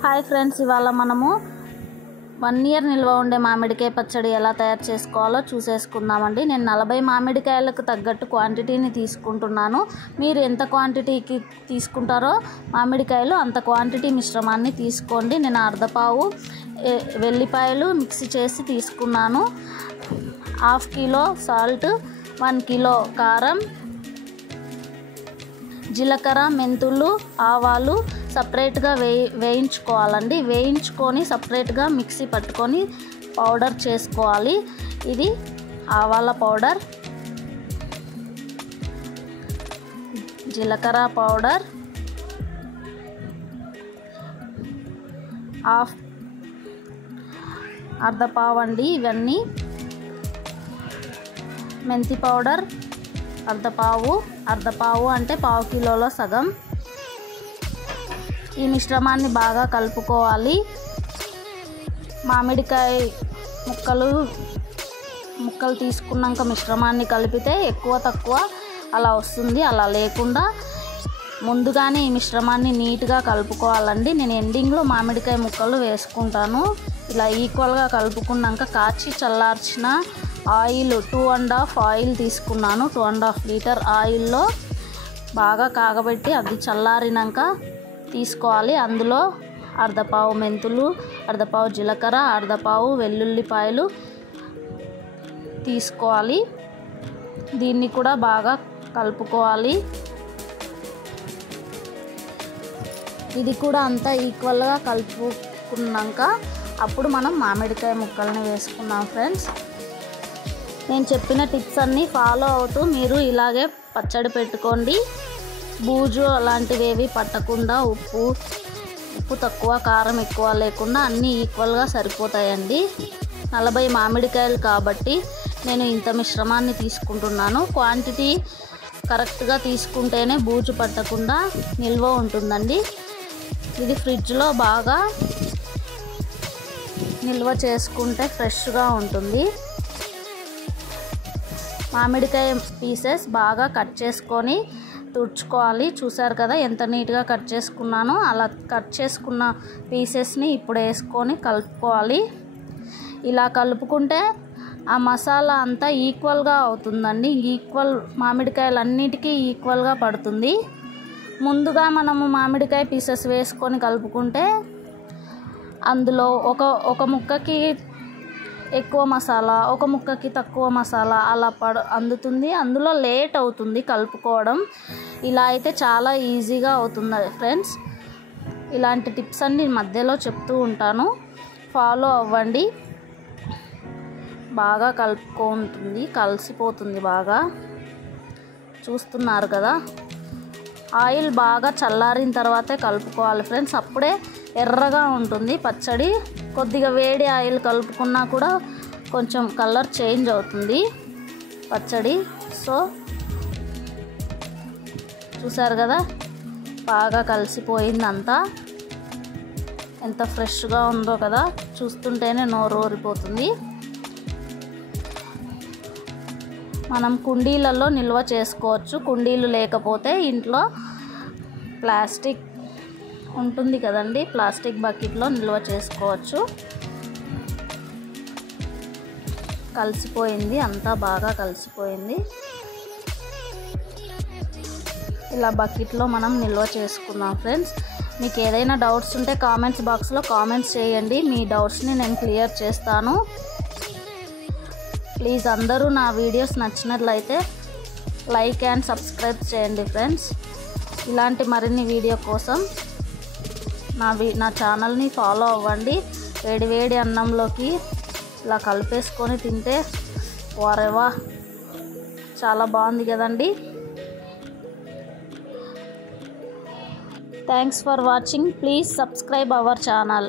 Hi friends, ఇవాళ మనము 1 year నిల్వ ఉండే మామిడికాయ పచ్చడి ఎలా తయారు చేసుకోవాలో చూసేసుకుందామండి. నేను 40 మామిడికాయలకు తగ్గట్టు క్వాంటిటీని తీసుకుంటున్నాను. మీరు ఎంత క్వాంటిటీకి తీసుకుంటారో మామిడికాయలు అంత క్వాంటిటీ మిశ్రమాన్ని తీసుకోండి. నేను అర్ధపావు వెల్లిపాయలు మిక్సీ చేసి తీసుకున్నాను. 1/2 కిలో సాల్ట్, 1 కిలో కారం, జీలకర్ర, మెంతులు, ఆవాలు సపరేట్గా వేయించుకోవాలండి. వేయించుకొని సపరేట్గా మిక్సీ పట్టుకొని పౌడర్ చేసుకోవాలి. ఇది ఆవాల పౌడర్, జీలకర్ర పౌడర్, అర్ధపావు అండి ఇవన్నీ. మెంతి పౌడర్ అర్ధపావు అంటే 1/2 కిలోలో సగం. ఈ మిశ్రమాన్ని బాగా కలుపుకోవాలి. మామిడికాయ ముక్కలు తీసుకున్నాక మిశ్రమాన్ని కలిపితే ఎక్కువ తక్కువ అలా వస్తుంది. అలా లేకుండా ముందుగానే ఈ మిశ్రమాన్ని నీట్గా కలుపుకోవాలండి. నేను ఎండింగ్లో మామిడికాయ ముక్కలు వేసుకుంటాను. ఇలా ఈక్వల్గా కలుపుకున్నాక కాచి చల్లార్చిన ఆయిల్ 2.5 ఆయిల్ తీసుకున్నాను. 2.5 లీటర్ ఆయిల్లో బాగా కాగబెట్టి అది చల్లారినాక తీసుకోవాలి. అందులో అర్ధపావు మెంతులు, అర్ధపావు జీలకర్ర, అర్ధపావు వెల్లుల్లిపాయలు తీసుకోవాలి. దీన్ని కూడా బాగా కలుపుకోవాలి. ఇది కూడా అంతా ఈక్వల్గా కలుపుకున్నాక అప్పుడు మనం మామిడికాయ ముక్కల్ని వేసుకున్నాం. ఫ్రెండ్స్, నేను చెప్పిన టిప్స్ అన్నీ ఫాలో అవుతూ మీరు ఇలాగే పచ్చడి పెట్టుకోండి. బూజు అలాంటివి ఏవి పట్టకుండా, ఉప్పు తక్కువ కారం ఎక్కువ లేకుండా అన్నీ ఈక్వల్గా సరిపోతాయండి. 40 మామిడికాయలు కాబట్టి నేను ఇంత మిశ్రమాన్ని తీసుకుంటున్నాను. క్వాంటిటీ కరెక్ట్గా తీసుకుంటేనే బూజు పట్టకుండా నిల్వ ఉంటుందండి. ఇది ఫ్రిడ్జ్లో బాగా నిల్వ చేసుకుంటే ఫ్రెష్గా ఉంటుంది. మామిడికాయ పీసెస్ బాగా కట్ చేసుకొని తుడుచుకోవాలి. చూసారు కదా ఎంత నీట్గా కట్ చేసుకున్నానో. అలా కట్ చేసుకున్న పీసెస్ని ఇప్పుడు వేసుకొని కలుపుకోవాలి. ఇలా కలుపుకుంటే ఆ మసాలా అంతా ఈక్వల్గా అవుతుందండి. మామిడికాయలు అన్నిటికీ ఈక్వల్గా పడుతుంది. ముందుగా మనము మామిడికాయ పీసెస్ వేసుకొని కలుపుకుంటే అందులో ఒక ముక్కకి ఎక్కువ మసాలా, ఒక ముక్కకి తక్కువ మసాలా అలా అందుతుంది. అందులో లేట్ అవుతుంది కలుపుకోవడం. ఇలా అయితే చాలా ఈజీగా అవుతుంది ఫ్రెండ్స్. ఇలాంటి టిప్స్ అన్ని మధ్యలో చెప్తూ ఉంటాను, ఫాలో అవ్వండి. బాగా కలుపుకుంటుంది, కలిసిపోతుంది బాగా. చూస్తున్నారు కదా. ఆయిల్ బాగా చల్లారిన తర్వాతే కలుపుకోవాలి ఫ్రెండ్స్. అప్పుడే ఎర్రగా ఉంటుంది పచ్చడి. కొద్దిగా వేడి ఆయిల్ కలుపుకున్నా కూడా కొంచెం కలర్ చేంజ్ అవుతుంది పచ్చడి. సో చూసారు కదా, బాగా కలిసిపోయింది అంతా. ఎంత ఫ్రెష్గా ఉందో కదా, చూస్తుంటేనే నోరు ఊరిపోతుంది. మనం కుండీలలో నిల్వ చేసుకోవచ్చు. కుండీలు లేకపోతే ఇంట్లో ప్లాస్టిక్ ఉంటుంది కదండి, ప్లాస్టిక్ బకెట్లో నిల్వ చేసుకోవచ్చు. కలిసిపోయింది అంతా, బాగా కలిసిపోయింది. ఇలా బకెట్లో మనం నిల్వ చేసుకున్నాం ఫ్రెండ్స్. మీకు ఏదైనా డౌట్స్ ఉంటే కామెంట్స్ బాక్స్లో కామెంట్స్ చేయండి. మీ డౌట్స్ని నేను క్లియర్ చేస్తాను. ప్లీజ్ అందరూ నా వీడియోస్ నచ్చినట్లయితే లైక్ అండ్ సబ్స్క్రైబ్ చేయండి ఫ్రెండ్స్. ఇలాంటి మరిన్ని వీడియో కోసం నా ఛానల్ని ఫాలో అవ్వండి. వేడి అన్నంలోకి ఇలా కలిపేసుకొని తింటే వారేవా చాలా బాగుంది కదండి. Thanks for watching. Please subscribe our channel.